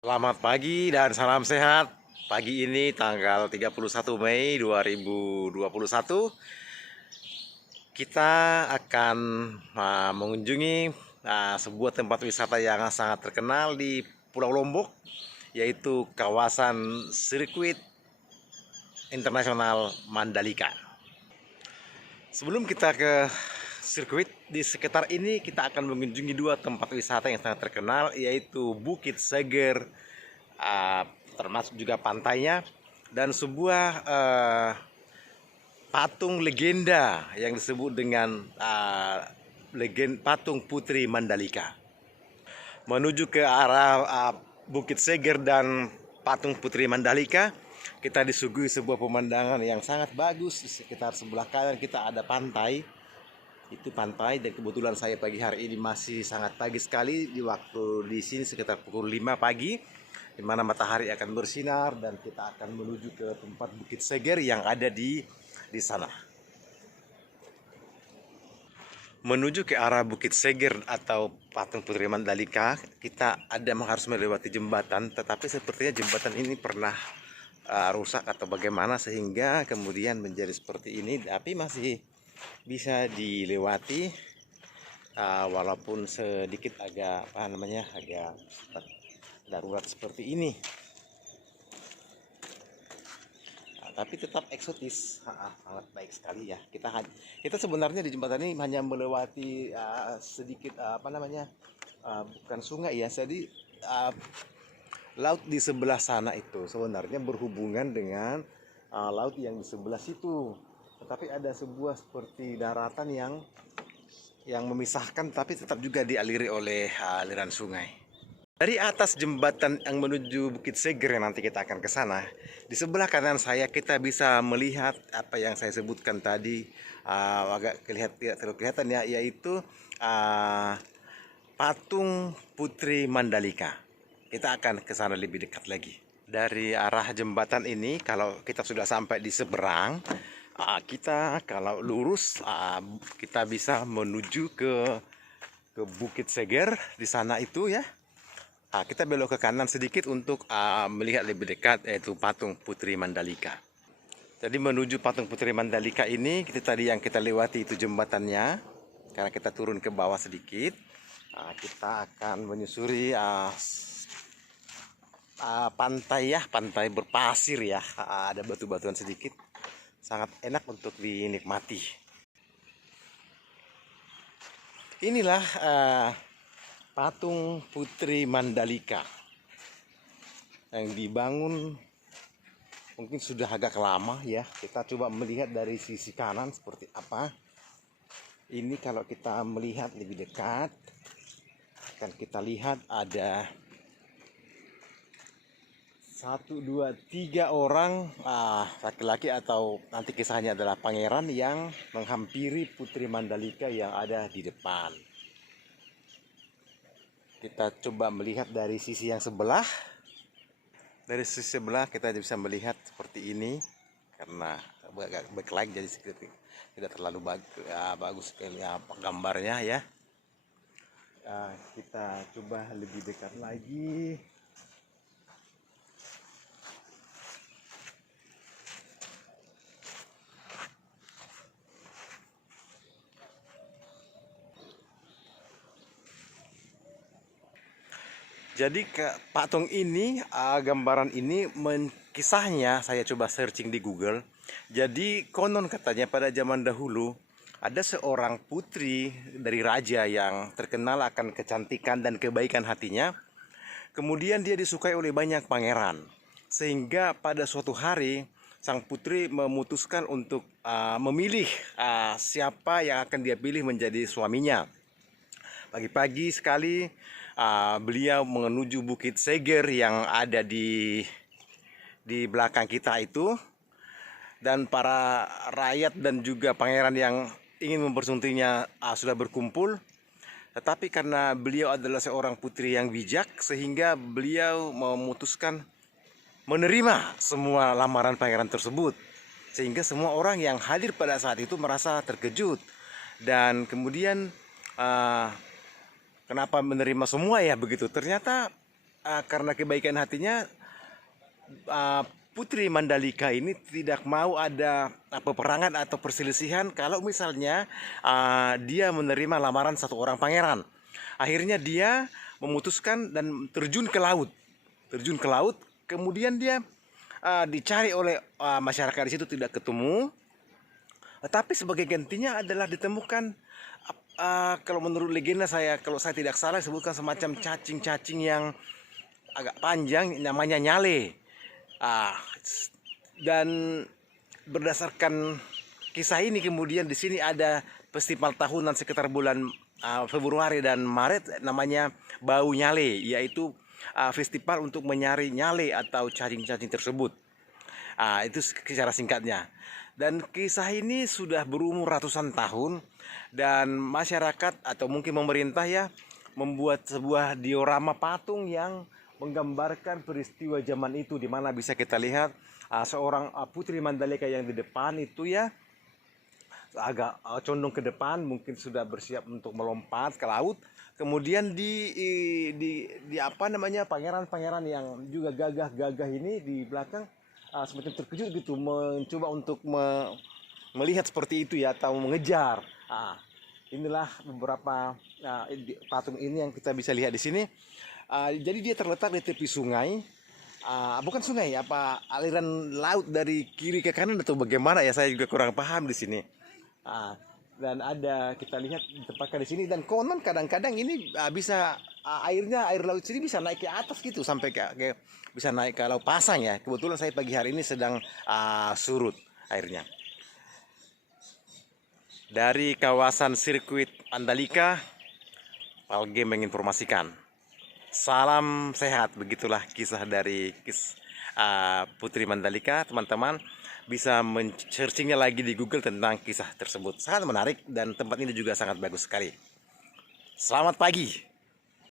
Selamat pagi dan salam sehat. Pagi ini tanggal 31 Mei 2021 kita akan mengunjungi sebuah tempat wisata yang sangat terkenal di Pulau Lombok, yaitu kawasan sirkuit internasional Mandalika. Sebelum kita ke sirkuit, di sekitar ini kita akan mengunjungi dua tempat wisata yang sangat terkenal, yaitu Bukit Seger, uh, termasuk juga pantainya, dan sebuah patung legenda yang disebut dengan patung Putri Mandalika. Menuju ke arah Bukit Seger dan patung Putri Mandalika, kita disuguhi sebuah pemandangan yang sangat bagus. Di sekitar sebelah kanan kita ada pantai, itu pantai, dan kebetulan saya pagi hari ini masih sangat pagi sekali. Di waktu di sini sekitar pukul 5 pagi, di mana matahari akan bersinar, dan kita akan menuju ke tempat Bukit Seger yang ada di sana. Menuju ke arah Bukit Seger atau patung Putri Mandalika, kita harus melewati jembatan, tetapi sepertinya jembatan ini pernah rusak atau bagaimana sehingga kemudian menjadi seperti ini, tapi masih bisa dilewati, walaupun sedikit agak agak darurat seperti ini. Tapi tetap eksotis, sangat baik sekali ya. Kita sebenarnya di jembatan ini hanya melewati sedikit bukan sungai ya, jadi laut di sebelah sana itu sebenarnya berhubungan dengan laut yang di sebelah situ, tetapi ada sebuah seperti daratan yang memisahkan, tapi tetap juga dialiri oleh aliran sungai. Dari atas jembatan yang menuju Bukit Seger yang nanti kita akan ke sana, di sebelah kanan saya kita bisa melihat apa yang saya sebutkan tadi, agak tidak terlalu kelihatan ya, yaitu patung Putri Mandalika. Kita akan ke sana lebih dekat lagi. Dari arah jembatan ini, kalau kita sudah sampai di seberang, kita kalau lurus kita bisa menuju ke Bukit Seger di sana itu ya. Kita belok ke kanan sedikit untuk melihat lebih dekat, yaitu patung Putri Mandalika. Jadi menuju patung Putri Mandalika ini, tadi yang kita lewati itu jembatannya. Karena kita turun ke bawah sedikit, kita akan menyusuri pantai ya, pantai berpasir ya. Ada batu-batuan sedikit, sangat enak untuk dinikmati. Inilah patung Putri Mandalika yang dibangun mungkin sudah agak lama ya. Kita coba melihat dari sisi kanan seperti apa. Ini kalau kita melihat lebih dekat, akan kita lihat ada 1, 2, 3 orang laki-laki, atau nanti kisahnya adalah pangeran yang menghampiri Putri Mandalika yang ada di depan. Kita coba melihat dari sisi yang sebelah. Dari sisi sebelah kita bisa melihat seperti ini, karena agak backlight jadi tidak terlalu bagus ya, gambarnya ya. Kita coba lebih dekat lagi. Jadi patung ini, gambaran ini kisahnya saya coba searching di Google. Jadi konon katanya pada zaman dahulu ada seorang putri dari raja yang terkenal akan kecantikan dan kebaikan hatinya. Kemudian dia disukai oleh banyak pangeran, sehingga pada suatu hari sang putri memutuskan untuk memilih siapa yang akan dia pilih menjadi suaminya. Pagi-pagi sekali beliau menuju Bukit Seger yang ada di belakang kita itu, dan para rakyat dan juga pangeran yang ingin mempersuntingnya sudah berkumpul. Tetapi karena beliau adalah seorang putri yang bijak, sehingga beliau memutuskan menerima semua lamaran pangeran tersebut, sehingga semua orang yang hadir pada saat itu merasa terkejut. Dan kemudian kenapa menerima semua ya begitu? Ternyata karena kebaikan hatinya, Putri Mandalika ini tidak mau ada peperangan atau perselisihan kalau misalnya dia menerima lamaran satu orang pangeran. Akhirnya dia memutuskan dan terjun ke laut. Terjun ke laut, kemudian dia dicari oleh masyarakat di situ, tidak ketemu. Tapi sebagai gantinya adalah ditemukan, kalau menurut legenda saya, kalau saya tidak salah, sebutkan semacam cacing-cacing yang agak panjang, namanya nyale. Dan berdasarkan kisah ini, kemudian di sini ada festival tahunan sekitar bulan Februari dan Maret, namanya Bau Nyale, yaitu festival untuk mencari nyale atau cacing-cacing tersebut. Itu secara singkatnya. Dan kisah ini sudah berumur ratusan tahun, dan masyarakat atau mungkin pemerintah ya membuat sebuah diorama patung yang menggambarkan peristiwa zaman itu, di mana bisa kita lihat seorang Putri Mandalika yang di depan itu ya agak condong ke depan, mungkin sudah bersiap untuk melompat ke laut. Kemudian di apa namanya, pangeran-pangeran yang juga gagah-gagah ini di belakang semacam terkejut gitu, mencoba untuk melihat seperti itu ya, atau mengejar. Inilah beberapa patung ini yang kita bisa lihat di sini. Jadi dia terletak di tepi sungai, bukan sungai, aliran laut dari kiri ke kanan atau bagaimana ya, saya juga kurang paham di sini. Dan ada, kita lihat ditempatkan di sini, dan konon kadang-kadang ini bisa air laut sini bisa naik ke atas gitu, sampai bisa naik ke Laut Pasang ya. Kebetulan saya pagi hari ini sedang surut airnya. Dari kawasan sirkuit Mandalika, Palge menginformasikan. Salam sehat, begitulah kisah dari Putri Mandalika. Teman-teman bisa men-searchingnya lagi di Google tentang kisah tersebut. Sangat menarik, dan tempat ini juga sangat bagus sekali. Selamat pagi.